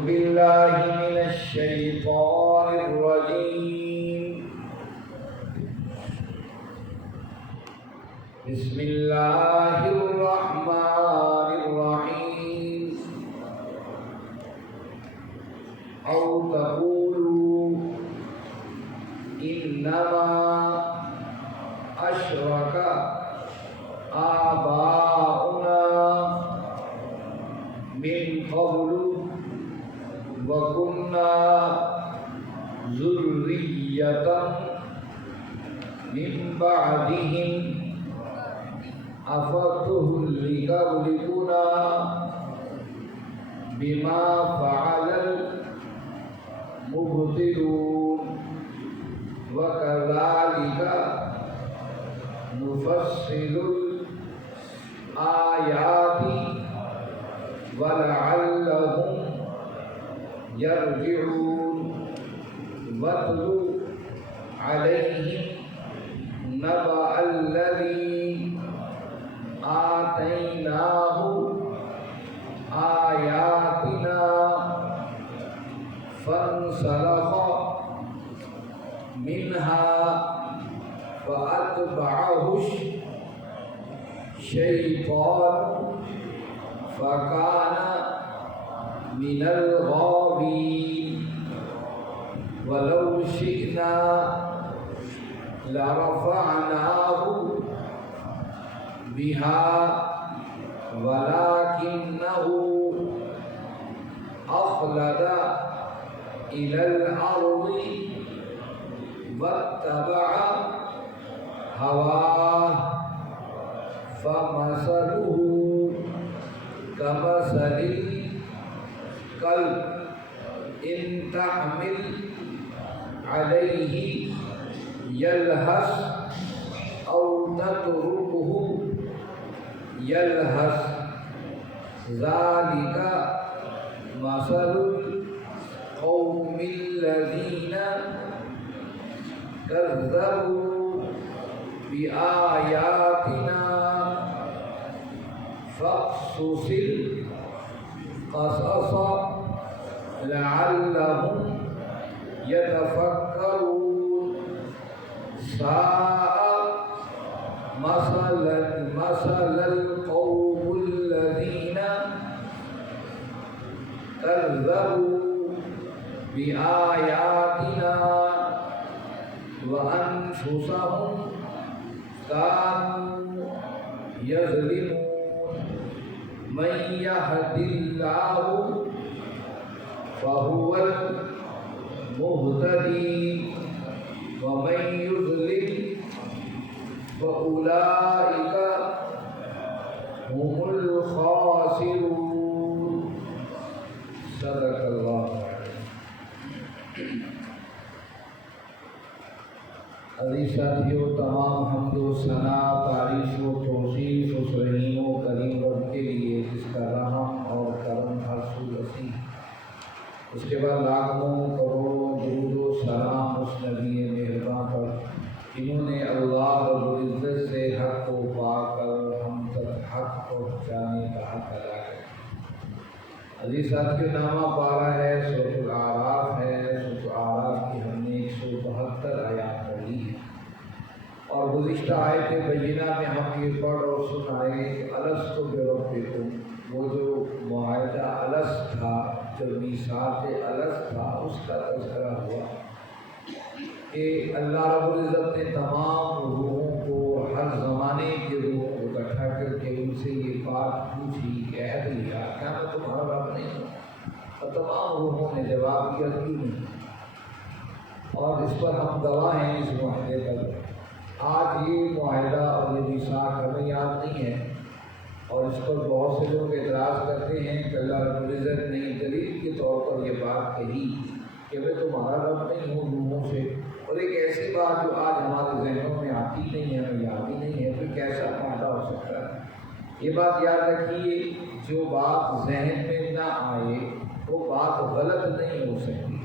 بالله من الشيطان الرجيم. بسم الله الرحمن الرحيم. أو تقولوا إنما أشرك آباؤنا من قبل وَكُنَّا ذُرِّيَّةً مِّن بَعْدِهِمْ أَفَتُهْلِكُنَا بِمَا فَعَلَ الْمُبْطِلُونَ وَكَذَلِكَ نُفَصِّلُ الْآيَاتِ وَلَعَلَّهُمْ يرجعون. واتل عليهم نبأ الذي آتيناه آياتنا فانسلخ منها فأتبعه الشيطان فكان من الغاوين. ولو شئنا لرفعناه بها ولكنه أخلد إلى الأرض واتبع هواه فمثله كمثل الكلب إن تحمل عليه يلهث أو تتركه يلهث ذلك مثل القوم الذين كذبوا بآياتنا فاقصص القصص لعلهم يتفكرون. ساء مثل القوم الذين كذبوا بآياتنا وأنفسهم كانوا يظلمون. من يهد الله فهو المهتدي ومن يضلل فأولئك هم الخاسرون. صدق اللہ. عزیز ساتھیو، تمام حمد و ثنا، تعریف و توصیف اس رحیم و کریم رب کے لیے جس کا رحم اور کرم ہر سو وسیع. اس کے بعد لاکھوں کروڑوں درود و سلام اس نبی مہرباں پر جنہوں نے اللہ رب العزت سے حق کو پا کر ہم تک حق پہنچانے کا حق ادا کیا. عزیز ساتھیو، نامہ پارہ ہے سورۃ الاعراف ہے. سورۃ الاعراف کی ہم نے 172 آیات پڑھی ہے اور گزشتہ آیت بینہ میں ہم یہ پڑھ اور سن آئے کہ الست بربکم، وہ جو معاہدہ الست تھا، جو میثاق الست تھا، اس کا تذکرہ ہوا کہ اللہ رب العزت نے تمام روحوں کو، ہر زمانے کے روحوں کو اکٹھا کر کے ان سے یہ بات پوچھی کہ عہد لیا کیا میں تمہارا رب نہیں ہوں؟ اور تمام روحوں نے جواب دیا کیوں نہیں. اور اس پر ہم گواہ ہیں اس معاہدے پر. آج یہ معاہدہ اور یہ میثاق ہمیں یاد نہیں ہے اور اس پر بہت سے لوگ اعتراض کرتے ہیں کہ اللہ رب العزت نے دلیل کے طور پر یہ بات کہی کہ میں تمہارا رب نہیں ہوں روحوں سے. اور ایک ایسی بات جو آج ہمارے ذہنوں میں آتی نہیں ہے، ہمیں یاد ہی نہیں ہے، پھر کیسا معاہدہ ہو سکتا ہے. یہ بات یاد رکھیے، جو بات ذہن میں نہ آئے وہ بات غلط نہیں ہو سکتی.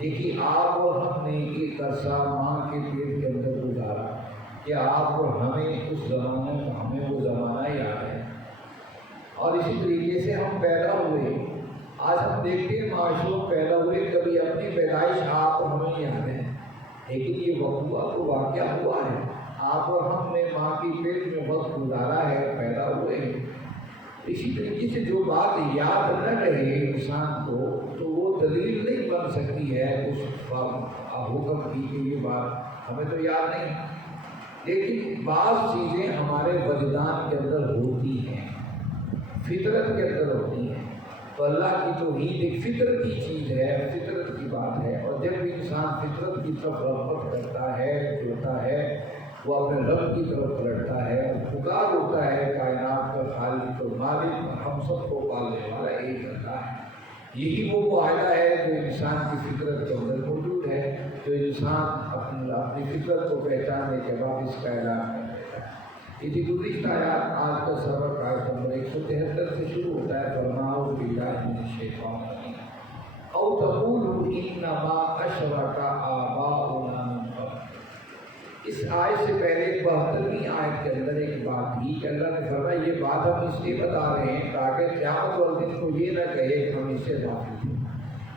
دیکھیے، آپ اور ہم نے ایک عرصہ ماں کے پیٹ کے اندر گزارا کہ آپ اور ہمیں اس زمانے میں ہمیں وہ زمانہ یاد ہے. اور اسی طریقے سے ہم پیدا ہوئے، آج ہم دیکھتے ہیں معاشروں پیدا ہوئے، کبھی اپنی پیدائش آپ اور ہمیں یاد ہے، لیکن یہ وقوع تو واقعہ ہوا ہے، آپ اور ہم نے ماں کی پیٹ میں وقت گزارا ہے، پیدا ہوئے ہیں۔ اسی طریقے سے جو بات یاد نہ رہے انسان کو تو وہ دلیل نہیں بن سکتی ہے اس حکم کی کہ یہ بات ہمیں تو یاد نہیں، لیکن بعض چیزیں ہمارے وجدان کے اندر ہوتی ہیں، فطرت کے اندر ہوتی ہیں۔ تو اللہ کی توحید ایک فطرت کی چیز ہے، فطرت کی بات ہے، اور جب بھی انسان فطرت کی طرف رغبت کرتا ہے، جوتا ہے، وہ اپنے رب کی طرف پلٹتا ہے، پکار ہوتا ہے کائنات کا خالق و مالک، ہم سب کو پالنے والا ایک اللہ ہے۔ یہی وہ معاہدہ ہے جو انسان کی فطرت کے اندر موجود ہے، جو انسان اپنی فطرت کو پہچاننے کے بعد اس کا اعلان کر دیتا ہے۔ یہ گزشتہ آیات، آج کا سبق آیت نمبر 173 سے شروع ہوتا ہے، فَرَمَاهُ بِاللَّهِ مِنَ الشَّيْطَانِ الرَّجِيمِ أَوْ تَقُولُوا إِنَّمَا أَشْرَكَ آبَاؤُنَا مِن قَبْلُ۔ اس آیت سے پہلے 72ویں آیت کے اندر ایک بات تھی کہ اللہ نے فرمایا یہ بات ہم اس لیے بتا رہے ہیں تاکہ قیامت والے دن کو یہ نہ کہے کہ ہم اس سے غافل تھے۔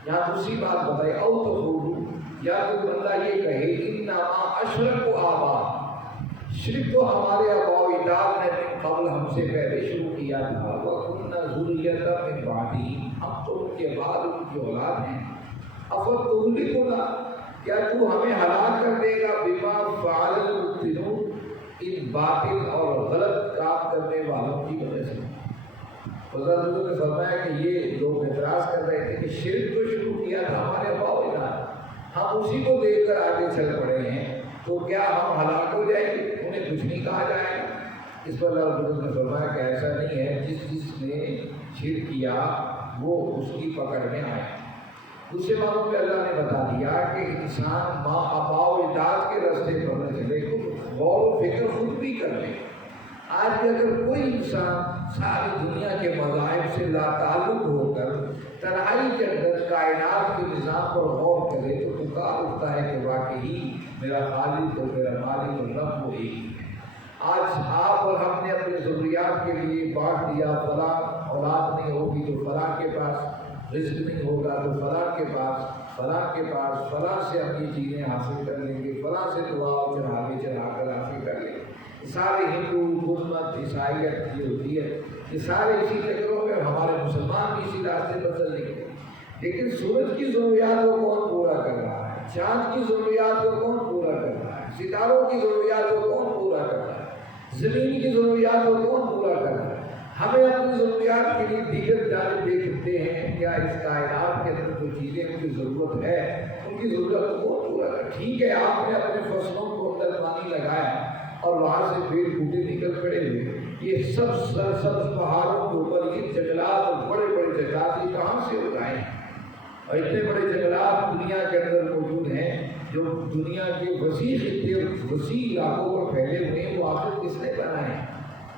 یہاں دوسری بات بتائی، او تقولوا، یا تو بندہ یہ کہے انما اشرک آباؤنا، شرک تو ہمارے آباء و اجداد نے من قبل ہم سے پہلے شروع کیا تھا، وَكُنَّا ذُرِّيَّةً مِّن بَعْدِهِمْ، ہم تو ان کے بعد ان کی اولاد ہیں۔ أَفَتُهْلِكُنَا، کیا تو ہمیں ہلاک کر دے گا بِمَا فَعَلَ الْمُبْطِلُونَ، ان باطل اور غلط کام کرنے والوں کی وجہ سے۔ حضرت نے فرمایا کہ یہ لوگ اعتراض کر رہے تھے کہ شرک تو شروع کیا تھا ہمارے آباء و اجداد، ہم اسی کو دیکھ کر آگے چل پڑے ہیں، تو کیا ہم ہلاک ہو جائیں گے، انہیں کچھ نہیں کہا جائے گا؟ اس پر اللہ رب العزت نے فرمایا کہ ایسا نہیں ہے، جس نے شرک کیا وہ اس کی پکڑ میں آئے۔ دوسرے باتوں پہ اللہ نے بتا دیا کہ انسان ماں آباء و اجداد کے راستے پر نہ چلے، غور و فکر خود بھی کر لے۔ آج بھی اگر کوئی انسان ساری دنیا کے مذاہب سے لا تعلق ہو کر تنہائی کے اندر کائنات کے نظام پر غور کرے تو پکار اٹھتا ہے کہ واقعی میرا خالق اور میرا مالک اور رب وہ ایک ہے۔ آج آپ اور ہم نے اپنی ضروریات کے لیے بانٹ دیا، فلاں اولاد نہیں ہوگی تو فلاں کے پاس رزق نہیں ہوگا، تو فلاں کے پاس فلاں سے ہم یہ چیزیں حاصل کر لیں گے، فلاں سے دعا چڑھا کر حاصل کر لیں گے۔ سارے ہندو حکومت عیسائیت یہ ہوتی ہے، یہ سارے اسی چکروں میں، ہمارے مسلمان بھی اسی راستے پر چل نکلے۔ لیکن سورج کی ضروریات کو کون پورا کر رہا ہے؟ چاند کی ضروریات کو کون پورا کر رہا ہے؟ ستاروں کی ضروریات کو کون پورا کر رہا ہے؟ زمین کی ضروریات کو کون پورا کر رہا ہے؟ ہمیں اپنی ضروریات کے لیے دیگر جانب دیکھتے ہیں، کیا اس کائنات کے اندر جو چیزیں ان کی ضرورت ہے ان کی ضرورت کو کون پورا کر؟ ٹھیک ہے، آپ نے اپنے فصلوں کو اندر پانی لگایا اور وہاں سے پیڑ بوٹے نکل پڑے ہوئے، یہ سب سرسبز پہاڑوں کے اوپر یہ جنگلات اور بڑے بڑے جنگلات یہ کہاں سے اگائے ہیں؟ اور اتنے بڑے جنگلات دنیا کے اندر موجود ہیں جو دنیا کے وسیع خطے اور وسیع علاقوں پر پھیلے ہوئے ہیں، وہ آخر کس نے بنائے ہیں؟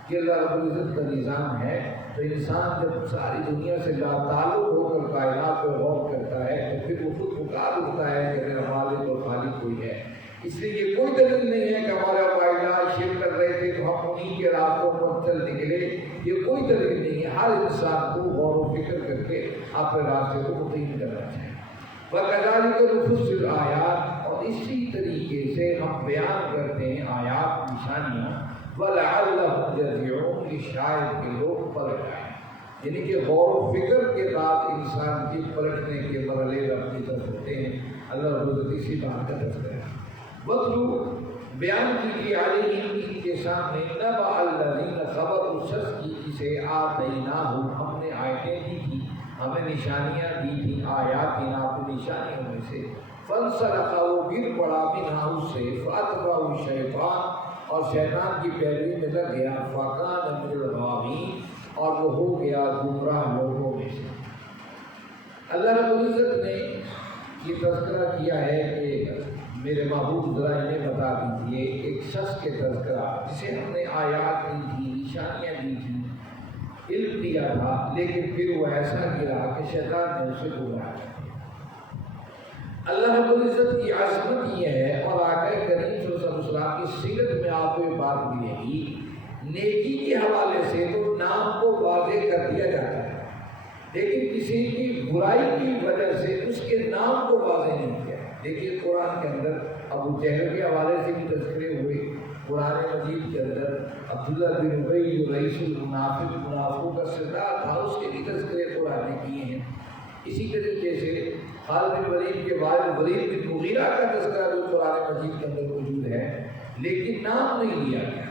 کہ اللہ رب العزت کا نظام ہے۔ تو انسان جب ساری دنیا سے لا تعلق ہو کر کائنات پر غور کرتا ہے تو پھر وہ خود پکار اٹھتا ہے کہ میرا مالک اور خالق کوئی ہے۔ اس لیے یہ کوئی دلیل نہیں ہے کہ ہمارے آباء شرک کر رہے تھے تو ہم انہیں کے راستوں پر چل نکلے، یہ کوئی دلیل نہیں ہے۔ ہر انسان کو غور و فکر کر کے اپنے راستے کو متعین کرنا چاہیے۔ وَكَذَلِكَ نُفَصِّلُ الْآيَاتِ، اور اسی طریقے سے ہم بیان کرتے ہیں آیات، نشانیاں، وَلَعَلَّهُمْ يَرْجِعُونَ، کہ شاید کے لوگ پلٹ آئیں، یعنی کہ غور و فکر کے بعد انسان کی پلٹنے کے مرحلے اپنی طرف ہوتے ہیں۔ اللہ رب العزت اسی بات کا تذکرہ ہے۔ وَاتْلُو، بیان کیجیے علیہم، ان کے سامنے، نَبَأَ الَّذِينَ، خبر اس شخص کی جسے آتَيْنَاهُ، ہم نے آیتیں دی تھی، ہمیں نشانیاں دی تھی، آیات کی نام نشانیوں میں سے، فَانْسَلَخَ، وہ گر پڑا، مِنْهَا اس سے، فَأَتْبَعَهُ الشَّيْطَانُ، اور شیطان کی پیروی میں لگ گیا، فَكَانَ مِنَ الْغَاوِينَ، اور وہ ہو گیا گمراہ لوگوں میں سے۔ اللہ رب العزت نے یہ تذکرہ کیا ہے کہ میرے محبوب ذرا انہیں بتا دیجیے ایک شخص کے تذکرہ جسے ہم نے آیات دی تھی، نشانیاں دی تھی، علم دیا تھا، لیکن پھر وہ ایسا گرا کہ شیطان نے اسے گمراہ کیا۔ اللہ رب العزت کی عظمت یہ ہے، اور آقا کریم صلی اللہ علیہ وسلم کی سیرت میں آپ کو یہ بات ملے گی، نیکی کے حوالے سے تو نام کو واضح کر دیا جاتا ہے، لیکن کسی کی برائی کی وجہ سے اس کے نام کو واضح نہیں کیا۔ دیکھیے قرآن کے اندر ابو جہل کے حوالے سے بھی تذکرے ہوئے، قرآن مجید کے اندر عبداللہ بن ابی جو رئیس المنافق منافقوں کا سردار تھا اس کے بھی تذکرے قرآن نے کیے ہیں۔ اسی طریقے سے خالد بن ولید کے بعد ولید بن مغیرہ کا تذکرہ جو قرآن مجید کے اندر موجود ہے، لیکن نام نہیں لیا گیا۔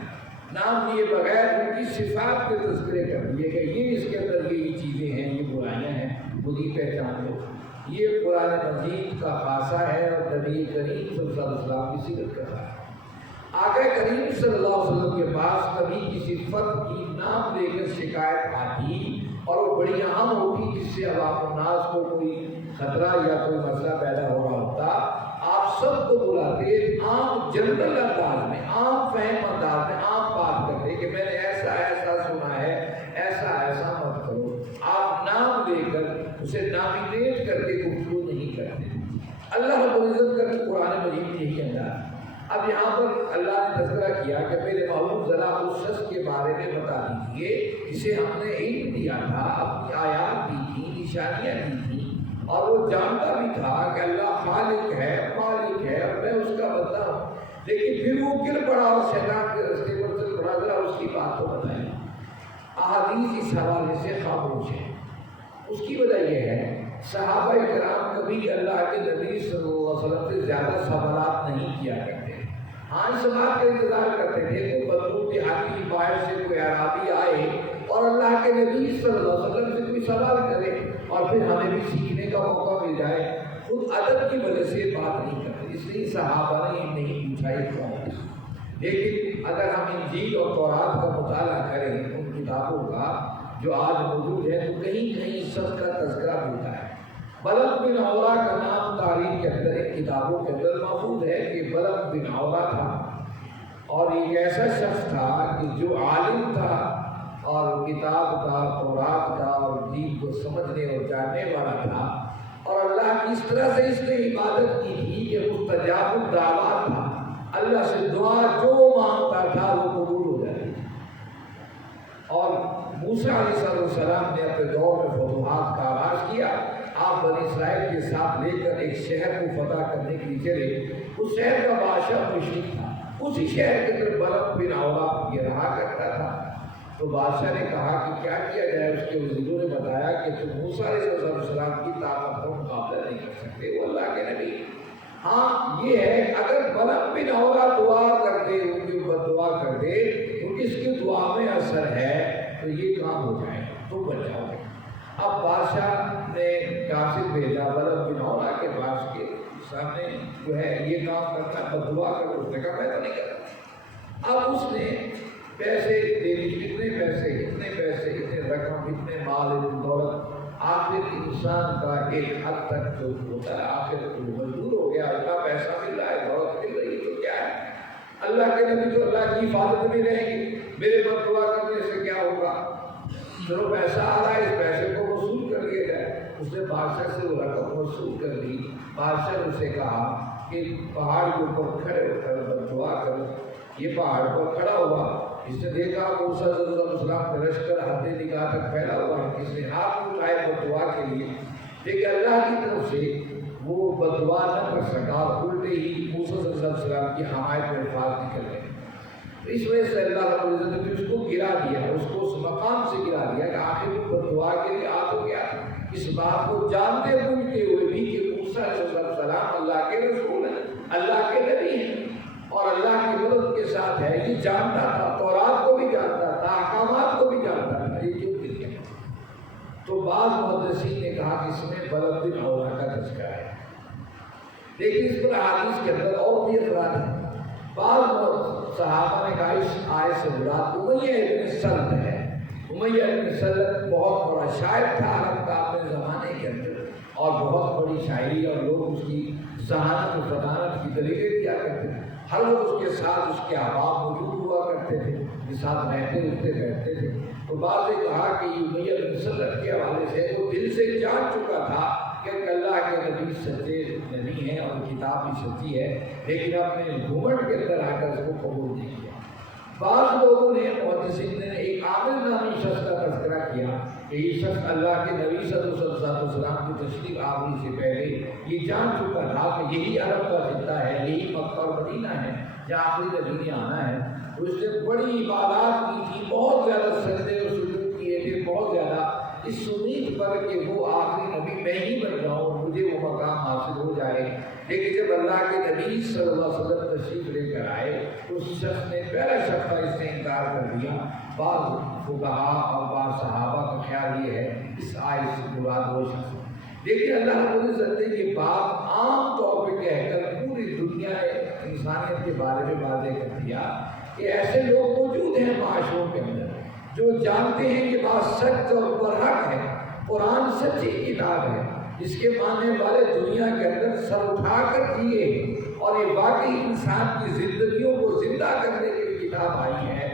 نام لیے بغیر ان کی صفات کے تذکرے کر دیے کہ یہ اس کے اندر یہ چیزیں ہیں، یہ برائیاں ہیں، بری پہچان لو۔ یہ قرآن مجید کا خاصہ ہے اور نبی کریم صلی اللہ علیہ وسلم کی سیرت کا خاصہ ہے۔ آقا کریم صلی اللہ علیہ وسلم کے پاس کبھی کسی فرد کی نام لے کر شکایت آتی اور وہ بڑی اہم ہوتی جس سے عوام الناس کو کوئی خطرہ یا کوئی مسئلہ پیدا ہو رہا ہوتا، آپ سب کو بلاتے عام جنرل انداز میں، عام فہم انداز میں، عام بات کرتے کہ میں نے ایسا ایسا سنا ہے، ایسا ایسا مت کرو۔ آپ نام لے کر اسے نامینیٹ کر کے گفتگو نہیں کرتے۔ اللہ رب العزت کا قرآن مجید یہی انداز۔ اب یہاں پر اللہ نے تذکرہ کیا کہ میرے محبوب ذرا اس شخص کے بارے میں بتا دیجیے جسے ہم نے علم دیا تھا، اپنی آیات دی تھی، نشانیاں دی تھیں، اور وہ جانتا بھی تھا کہ اللہ خالق ہے، مالک ہے، اور میں اس کا بندہ ہوں، لیکن پھر وہ گر پڑا اور شیطان کے راستے پر چل پڑا۔ ذرا اس کی بات کو بتائیں۔ احادیث اس حوالے سے خاموش ہے۔ اس کی وجہ یہ ہے صحابہ کرام کبھی اللہ کے نبی صلی اللہ علیہ وسلم سے زیادہ سوالات نہیں کیا کرتے۔ ہاں اس بات کا انتظار کرتے تھے کہ بدو دیہاتی باہر سے کوئی عرابی آئے اور اللہ کے نبی صلی اللہ علیہ وسلم سے کوئی سوال کرے اور پھر ہمیں بھی سیکھنے کا موقع مل جائے۔ خود ادب کی وجہ سے بات نہیں کرتے، اس لیے صحابہ نے نہیں پوچھا یہ کون ہے۔ لیکن اگر ہم انجیل اور تورات کا مطالعہ کریں ان کتابوں کا جو آج موجود ہے تو کہیں کہیں اس شخص کا تذکرہ ملتا ہے۔ بلق بن عورہ کا نام تاریخ کے اندر ایک کتابوں کے اندر محفوظ ہے کہ بلق بن عورہ تھا، اور ایک ایسا شخص تھا کہ جو عالم تھا اور کتاب کا، تورات کا اور دین کو سمجھنے اور جاننے والا تھا، اور اللہ کی اس طرح سے اس نے عبادت کی تھی کہ مستجاب الدعوات تھا۔ اللہ سے دعا جو مانگتا تھا وہ قبول ہو جاتی تھی۔ اور موسیٰ علیہ السلام نے اپنے دور میں فتوحات کا آغاز کیا۔ آپ بنی اسرائیل کے ساتھ لے کر ایک شہر کو فتح کرنے کے لیے چلے۔ اس شہر کا بادشاہ مشرک تھا، اسی شہر کے اندر بلق بن عورہ یہ رہا کرتا تھا۔ تو بادشاہ نے کہا کہ کیا کیا جائے؟ اس کے وزیروں نے بتایا کہ تم موسیٰ علیہ السلام کی طاقت کا مقابلہ نہیں کر سکتے، وہ اللہ کے نبی۔ ہاں یہ ہے اگر بلق بن عورہ دعا کر دے، ان کی بد دعا کر دے تو اس کی دعا میں اثر ہے تو یہ کام ہو جائے تو بچ جاؤ گے۔ اب بادشاہ نے کاسب بھیجا بلق بن عورہ کے پاس کے سامنے جو ہے یہ کام کرنا بد دعا کر، اس نے کہا میں تو نہیں کرتا۔ اب اس نے پیسے دے دی، کتنے پیسے، اتنے رقم، اتنے مال، اتنی دولت۔ آخر انسان کا ایک حد تک جو ہوتا ہے آخر مجبور ہو گیا، اتنا پیسہ مل رہا ہے، دولت مل رہی ہے تو کیا ہے، اللہ کے نبی تو اللہ کی حفاظت میں رہیں گے، میرے بد دعا کرنے سے کیا ہوگا؟ چلو پیسہ آ رہا ہے، اس پیسے کو وصول کر لیا جائے۔ اس نے بادشاہ سے وہ رقم وصول کر لی۔ بادشاہ نے اسے کہا کہ پہاڑ کے اوپر کھڑے ہو کر بد دعا کرو۔ یہ پہاڑ پر کھڑا ہوا، اس نے دیکھا موسیٰ صلی اللہ علیہ وسلم کا لشکر حد نگاہ تک پھیلا ہوا ہے، اس نے ہاتھ اٹھائے بد دعا کے لیے، لیکن اللہ کی طرف سے وہ بد دعا نہ کر سکا، الٹے ہی موسیٰ صلی اللہ علیہ وسلم کی حمایت میں الفاظ نکل گئے۔ اس وجہ سے اللہ رب العزت نے اس کو گرا دیا، اس کو اس مقام سے گرا دیا کہ آخر بد دعا کے لیے آ تو گیا۔ اس بات کو جانتے بوجھتے ہوئے بھی کہ موسیٰ علیہ السلام اللہ کے رسول ہیں، اللہ کے نبی ہیں اور اللہ کی مدد کے ساتھ ہے، یہ جانتا تھا، تورات کو بھی جانتا تھا، احکامات کو بھی جانتا تھا، یہ کیوں گر گیا؟ تو بعض محدثین نے کہا کہ اس میں بلق بن عورہ کا تذکرہ ہے، لیکن اس پر احادیث کے اندر اور بھی افراد ہیں۔ بعض صحابہ نے کہا اس آیت سے مراد امیہ ابن سلت ہے۔ امیہ ابن سلت بہت بڑا شاعر تھا عرب کا اپنے زمانے کے اندر، اور بہت بڑی شاعری، اور لوگ اس کی ذہانت و فطانت کی دلیلیں دیا کرتے تھے۔ ہر وقت اس کے ساتھ اس کے احباب موجود ہوا کرتے تھے، اس کے ساتھ رہتے اٹھتے بیٹھتے تھے۔ تو بعض نے کہا کہ امیہ ابن سلت کے حوالے سے وہ دل سے جان چکا تھا کہ اللہ کے نبی سچے نبی ہیں اور کتاب بھی سچی ہے، لیکن اپنے گھمنڈ کے اندر آ کر اس کو قبول نہیں کیا۔ بعض لوگوں نے محدثین نے ایک عامر نامی شخص کا تذکرہ کیا کہ یہ شخص اللہ کے نبی صلی اللہ علیہ وسلم کی تشریف آوری سے پہلے یہ جان چکا تھا کہ یہی عرب کا خطہ ہے، یہی مکہ اور مدینہ ہے جہاں آخری نبی نے آنا ہے۔ تو اس نے بڑی عبادات کی تھی، بہت زیادہ سجدے اور سجود کیے تھے، بہت زیادہ اس امید پر کہ وہ آخری نبی میں ہی بن جاؤں، مجھے وہ مقام حاصل ہو جائے۔ لیکن جب اللہ کے نبی صلی اللہ علیہ وسلم تشریف لے کر آئے تو اس شخص نے پہلا شخص اس نے انکار کر دیا۔ بعض فقہا اور بعض صحابہ کا خیال یہ ہے اس آیت سے مراد وہ شخص، لیکن اللہ رب العزت نے یہ بات عام طور پہ کہہ کر پوری دنیا انسانیت کے بارے میں واضح کر دیا کہ ایسے لوگ موجود ہیں معاشروں کے اندر جو جانتے ہیں کہ بات سچ اور برحق ہے، قرآن سچی کتاب ہے جس کے ماننے والے دنیا کے اندر سر اٹھا کر جیے، اور یہ واقعی انسان کی زندگیوں کو زندہ کرنے کی کتاب آئی ہے۔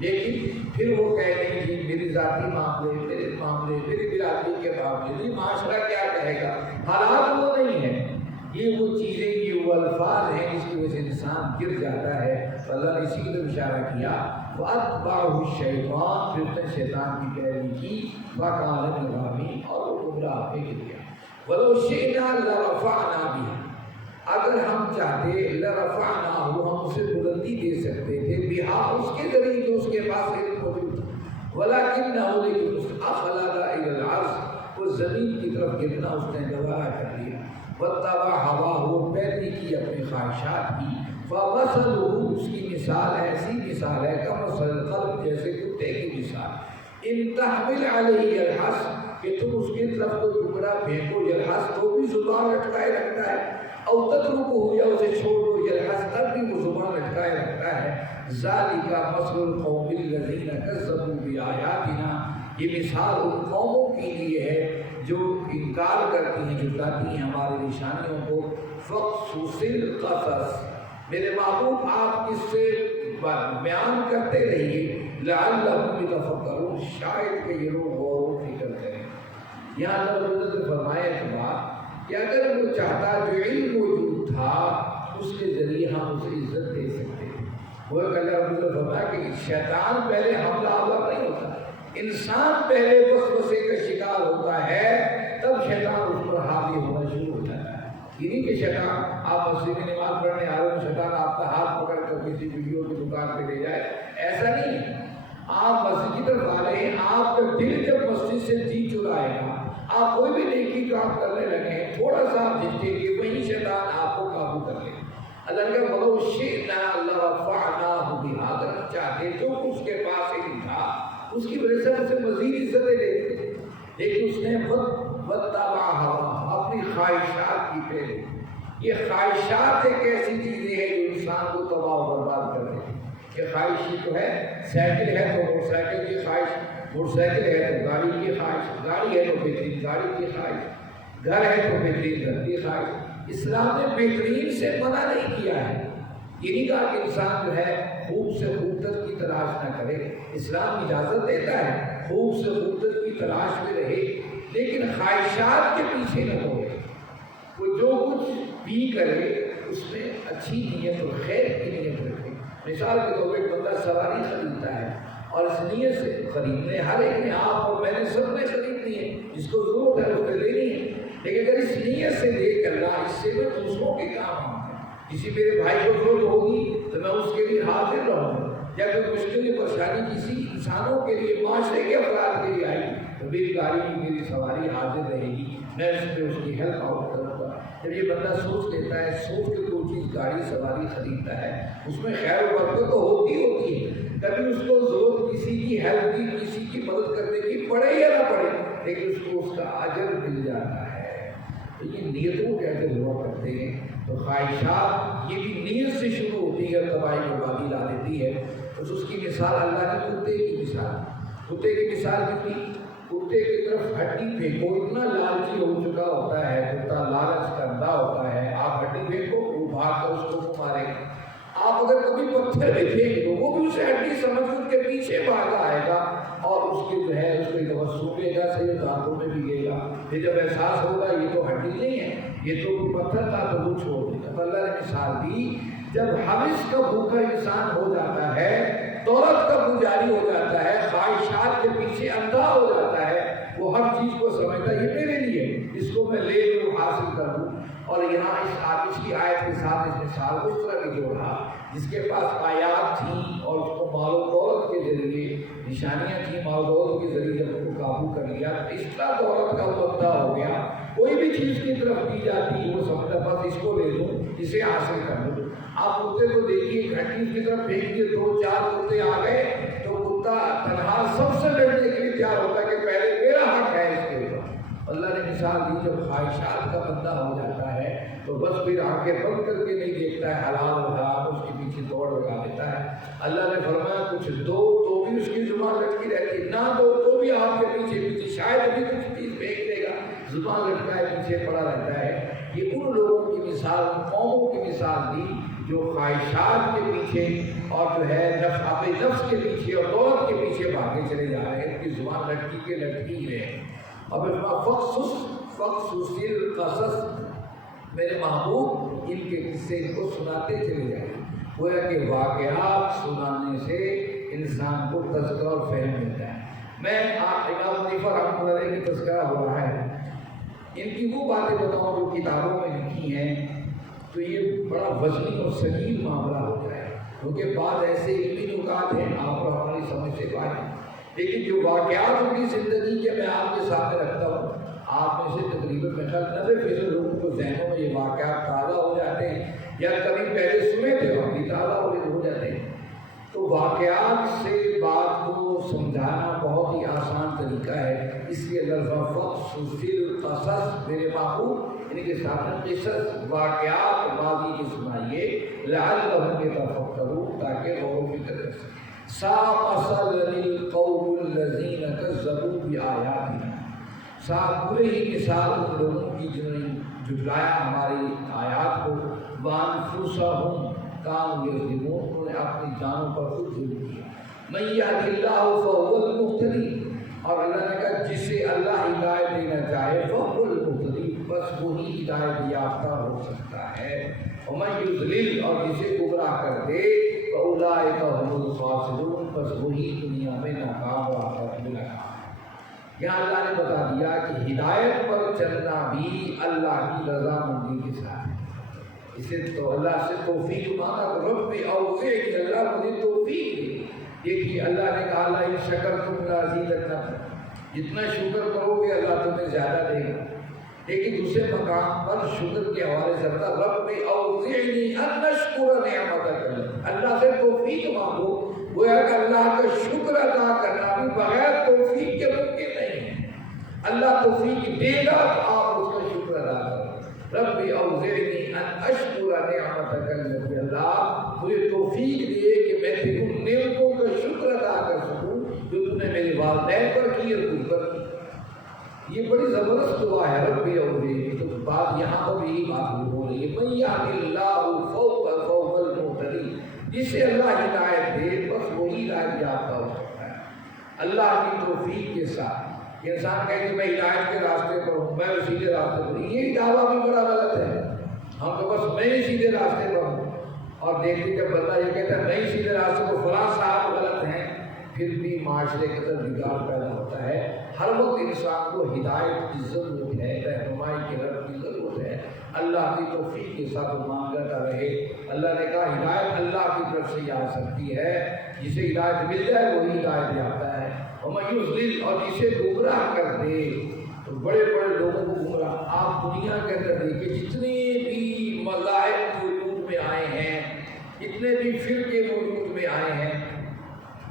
لیکن پھر وہ کہتے ہیں کہ میری ذاتی معاملے، میرے معاملے، میری برادری کے معاملے، یہ معاشرہ کیا کہے گا، حالات وہ نہیں ہیں، یہ وہ چیزیں، یہ وہ الفاظ ہیں جس کی وجہ سے انسان گر جاتا ہے۔ اللہ نے اسی کی طرف اشارہ کیا، وَأَتْبَعَهُ الشَّيْطَانُ، پھر اس نے شیطان کی پیروی کی، وَكَانَ مِنَ الْغَاوِينَ، اور وہ گمراہ پہ گر گیا۔ وَلَوْ شِئْنَا لَرَفَعْنَا بِهِ، اگر ہم چاہتے لرفعناہ، ہم اسے بلندی دے سکتے تھے، بہا، اس کے ذریعے جو اس کے پاس علم موجود تھا، ولکنہ، لیکن اس اخلد الی الارض، وہ زمین کی طرف گرنا اس نے گوارا کر لیا، واتبع ہواہ، وہ پیروی کی اپنی خواہشات کی، فمثلہ، اس کی مثال ایسی مثال ہے کمثل القلب، جیسے کتے کی مثال، ان تحمل علیہ یلحس، کہ تم اس کی طرف کو ٹکڑا پھینکو، یلحس تو بھی زبان لٹکائے رکھتا ہے، او تترکہ، یا اسے چھوڑ دو، یلحس تب بھی وہ زبان لٹکائے رکھتا ہے۔ ذالک مثل القوم الذین کذبوا بآیاتنا، یہ مثال ان قوموں کے لیے ہے جو انکار کرتی ہیں، جھٹلاتی ہیں ہماری نشانیوں کو۔ فقصص القصص، میرے محبوب آپ کس سے بیان کرتے رہیے، لعلہم یتفکرون، شاید کہ یہ لوگ غور و فکر کریں۔ یہاں اللہ رب نے فرمایا ایک بات کہ اگر وہ چاہتا جو علم موجود تھا اس کے ذریعے ہم اسے عزت دے سکتے ہیں۔ وہ اللہ رب نے فرمایا کہ شیطان پہلے حملہ آور نہیں ہوتا، انسان پہلے وسوسے کا شکار ہوتا ہے، تب شیطان اس پر حاوی ہونا شروع ہو جاتا ہے۔ یہ نہیں کہ شیطان آپ مسجد میں نماز پڑھنے آ رہے ہیں، شیطان آپ کا ہاتھ پکڑ کر کسی ویڈیو کی دکان پہ لے جائے، ایسا نہیں ہے۔ آپ مسجد کی طرف آ رہے ہیں، آپ کا دل جب مسجد سے جی چرائے گا، آپ کوئی بھی نیکی کام کرنے لگے، تھوڑا سا آپ جھنجھیں گے، وہی شیطان آپ کو قابو کر لے۔ اللہ نے کہا وَلَوْ شِئْنَا لَرَفَعْنَاهُ بِهَا، اگر ہم چاہتے جو اس کے پاس علم تھا اس کی وجہ سے اسے مزید عزتیں دیتے، لیکن اس نے وَاتَّبَعَ هَوَاهُ، اپنی خواہشات کی پیروی۔ یہ خواہشات ایک ایسی چیزیں ہیں جو انسان کو تباہ و برباد کر دیتی ہیں۔ یہ خواہش ہی تو ہے، سائیکل ہے تو موٹر سائیکل کی خواہش، موٹر سائیکل ہے تو گاڑی کی خواہش، گاڑی ہے تو بہترین گاڑی کی خواہش، گھر ہے تو بہترین گھر کی خواہش۔ اسلام نے بہترین سے منع نہیں کیا ہے، یہ نہیں کہا کہ انسان جو ہے خوب سے خوبصورت کی تلاش نہ کرے، اسلام اجازت دیتا ہے خوب سے خوبصورت کی تلاش میں رہے، لیکن خواہشات کے پیچھے نہ ہوئے۔ وہ جو کچھ بھی کرے اس میں اچھی نیت اور خیر کی نیت رکھے۔ مثال کے طور پر ایک بندہ سواری خریدتا ہے اور اس نیت سے خریدنے، ہر ایک نے، آپ اور میں نے سب نے خریدنی ہے، جس کو ضرورت ہے اس نے لینی ہے، لیکن اگر اس نیت سے لے کر اللہ، اس سے میں دوسروں کے کام آؤں، کسی میرے بھائی کو ضرورت ہوگی تو میں اس کے لیے حاضر رہوں گا، یا کوئی مشکل پریشانی کسی انسانوں کے لیے، معاشرے کے افراد کے لیے آئی تو میری گاڑی میری سواری حاضر رہے گی، میں اس پہ اس کی ہیلپ آؤٹ کروں گا۔ جب یہ بندہ سوچ لیتا ہے، سوچ کے کوئی چیز گاڑی سواری خریدتا ہے، اس میں خیر و برکت تو ہوتی ہے، کبھی اس کو ضرورت کسی کی ہیلپ کی، کسی کی مدد کرنے کی پڑے یا نہ پڑے، لیکن اس کو اس کا اجر مل جاتا ہے۔ تو یہ نیتوں کے اجر ہوا کرتے ہیں۔ تو خواہشات یہ بھی نیت سے شروع ہوتی ہے، تباہی بربادی لا دیتی ہے۔ تو اس کی مثال اللہ نے کتے کی مثال، کتے کی مثال کی، کتے کی طرف ہڈی پھینکو، اتنا لالچی ہو چکا ہوتا ہے کتا، لالچ کرتا ہوتا ہے، آپ ہڈی پھینکو وہ بھاگ کر اس کو مارے گا۔ آپ اگر کبھی پتھر بھی پھینک دو وہ بھی اسے ہڈی سمجھ کر کے پیچھے بھاگا آئے گا، اور اس کے جو ہے اس کو ایک دفعہ سونپے گا، صحیح دانتوں میں بھی گے گا، پھر جب احساس ہوگا یہ تو ہڈی نہیں ہے، یہ تو پتھر تھا، تو وہ چھوڑ دے گا۔ اللہ نے مثال دی، جب حوث کا بھوکا انسان ہو جاتا ہے دولت کا پجاری ہو جاتا ہے، خواہشات کے پیچھے اندھا ہو جاتا ہے، وہ ہر چیز کو سمجھتا ہے یہ میرے لیے، اس کو میں لے لوں، حاصل کر لوں۔ اور یہاں اس کی آیت کے ساتھ اس مثال کو اس طرح کی جوڑا، جس کے پاس آیات تھیں اور اس کو مال و دولت کے ذریعے نشانیاں تھیں، مال و دولت کے ذریعے جب اس کو قابو کر لیا تو اس طرح دولت کا بندہ ہو گیا، کوئی بھی چیز کی طرف دی جاتی وہ سمجھتا بس اس کو لے لوں، اسے حاصل کر لوں۔ آپ کتے کو دیکھیے، گھنٹی کی طرف پھینک دیے، 2-4 کتے آ گئے تو کتا تنہا سب سے لڑنے کے لیے تیار ہوتا ہے کہ پہلے میرا حق ہے اس کے اوپر۔ اللہ نے مثال دی، جب خواہشات کا بندہ ہو جاتا ہے تو بس پھر آنکھیں بند کر کے نہیں دیکھتا ہے حلال و حرام، اس کے پیچھے دوڑ لگا دیتا ہے۔ اللہ نے فرمایا کچھ دو تو بھی اس کی زبان لٹکی رہتی ہے، نہ دو تو بھی آپ کے پیچھے شاید ابھی کچھ چیز پھینک دے گا، زبان لٹکائے پیچھے پڑا رہتا ہے۔ یہ ان لوگوں کی مثال، قوموں کی مثال دی جو خواہشات کے پیچھے اور جو ہے نفس کے پیچھے اور دولت کے پیچھے بھاگے چلے جا رہے ہیں، ان کی زبان لٹکی ہی رہے۔ اب فقصص القصص، میرے محبوب ان کے قصے ان کو سناتے چلے جائیں۔ گویا کہ واقعات سنانے سے انسان کو تذکرہ اور فہم ملتا ہے۔ میں امام حنیفہ رحمۃ اللہ علیہ کی تذکرہ ہو رہا ہے، ان کی وہ باتیں بتاؤں جو کتابوں میں لکھی ہیں تو یہ بڑا وزنی اور سنگین معاملہ ہوتا ہے، کیونکہ بعض ایسے علمی نکات ہیں آپ اور ہماری سمجھ سے باہر، لیکن جو واقعات ان کی زندگی کے میں آپ کے سامنے رکھتا ہوں، آپ میں سے تقریباً 90% لوگوں کو ذہنوں میں یہ واقعات تازہ ہو جاتے ہیں، یا کبھی پہلے سنے تھے اور بھی تازہ ہو جاتے ہیں۔ تو واقعات سے بات کو سمجھانا بہت ہی آسان طریقہ ہے، اس لیے فقصص القصص، میرے محبوب ان کے سامنے قصص واقعات ماضی کی سنائیے، لعلہم یتفکرون، تاکہ غور و فکر کر سکیں۔ ساء مثلا للقوم الذین کذبوا بآیاتنا، برے ہی مثال ان لوگوں کی جنہوں نے جھٹلایا ہماری آیات کو، وانفسہم کانوا یظلمون، انہوں نے اپنی جانوں پر خود ظلم کیا۔ من یہد اللہ فہو المہتدی، اور اللہ نے کہا جسے اللہ ہدایت دینا چاہے فہو المہتدی، بس وہی ہدایت یافتہ ہو سکتا ہے۔ ومن یضلل، اور جسے گمراہ کر دے فاولئک هم الخاسرون، بس وہی دنیا میں ناکام اور آخرت میں ناکام۔ یہاں اللہ نے بتا دیا کہ ہدایت پر چلنا بھی اللہ کی رضامندی کے ساتھ ہے۔ اسے تو اللہ سے توفیق مانگا، رب اوزعنی، اللہ مجھے توفیق دے۔ دیکھیے اللہ نے کہا لئن شکرتم لازیدنکم، جتنا شکر کرو گے اللہ تمہیں زیادہ دے گا، لیکن دوسرے مقام پر شکر کے حوالے سے رب اوزعنی ان اشکر نعمتک، اللہ سے توفیق مانگو۔ گویا کہ اللہ کا شکر ادا کرنا بھی بغیر توفیق کے ممکن نہیں ہے۔ اللہ توفیق دے گا تو آپ اس کا شکر ادا کرو۔ رب اوزعنی ان اشکر نعمتک التی، اللہ مجھے توفیق دے کہ میں تیری ان نعمتوں کا شکر ادا کر سکوں جو تم نے میرے والدین پر کی اور تم پر کی۔ یہ بڑی زبردست دعا ہے، رب اوزعنی۔ تو بات یہاں پر یہی بات ہو رہی ہے، من یہد اللہ فہو المہتدی، جسے اللہ ہدایت دے بس وہی ہدایت یافتہ ہو سکتا ہے۔ اللہ کی توفیق کے ساتھ انسان کہے کہ میں ہدایت کے راستے پر ہوں، میں سیدھے راستے پر ہوں، یہ دعویٰ بھی بڑا غلط ہے۔ ہم تو بس میں ہی سیدھے راستے پر ہوں، اور دیکھتے جب بندہ یہ کہتا ہے میں ہی سیدھے راستے پر، فلاں صاحب غلط ہیں، پھر بھی معاشرے کے اندر بگاڑ پیدا ہوتا ہے۔ ہر وقت انسان کو ہدایت کی ضرورت ہے، رہنمائی کے رب کی ضرورت ہے، اللہ کی توفیق کے ساتھ مانگتا رہے۔ اللہ نے کہا ہدایت اللہ کی طرف سے ہی آ سکتی ہے، جسے ہدایت مل جائے وہی ہدایت یافتہ ہے۔ ومن یضلل، اور جسے گمراہ کر دے، تو بڑے بڑے لوگوں کو گمراہ آپ دنیا کے اندر دیکھیں، جتنے بھی مذاہب وجود میں آئے ہیں، جتنے بھی فرقے وجود میں آئے ہیں،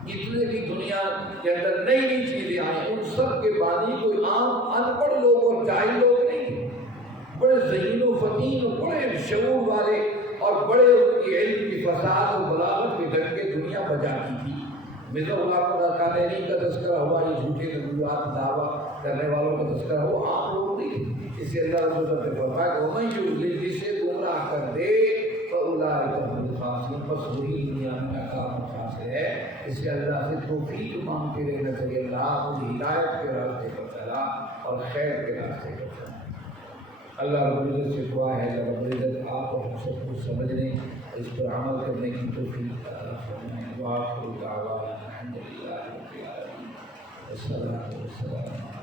جتنے بھی دنیا کے اندر نئی نئی چیزیں آئی، ان سب کے بانی کوئی عام ان پڑھ لوگ اور جاہل لوگ نہیں تھے، بڑے ذہین و فطین، بڑے شعور والے اور بڑے ان کی علم کی فساد و بلاغت کے ڈنکے دنیا بجاتی تھی۔ مرزا غلام اللہ قادیانی کا تذکرہ ہوا، یہ جھوٹے نبوات دعویٰ کرنے والوں کا تذکرہ ہو، عام لوگ نہیں تھے۔ اس سے اللہ رسول صلی اللہ علیہ وسلم نے فرمایا کہ ومن یضلل، جسے گمراہ کر دے فاولئک هم الخاسرون، بس وہی دنیا میں ناکام خاسر ہے۔ اس سے اللہ سے توفیق مانگتے رہنا چاہیے، اللہ مجھے ہدایت کے راستے پر چلا اور خیر کے راستے پر چلا۔ اللہ رب العزت سے دعا ہے، رب العزت آپ اور ہم سب کو سمجھنے، اس پر عمل کرنے کی توفیق فرمائیں۔ وآخر دعوانا الحمد للہ رب العالمین۔ والصلاة والسلام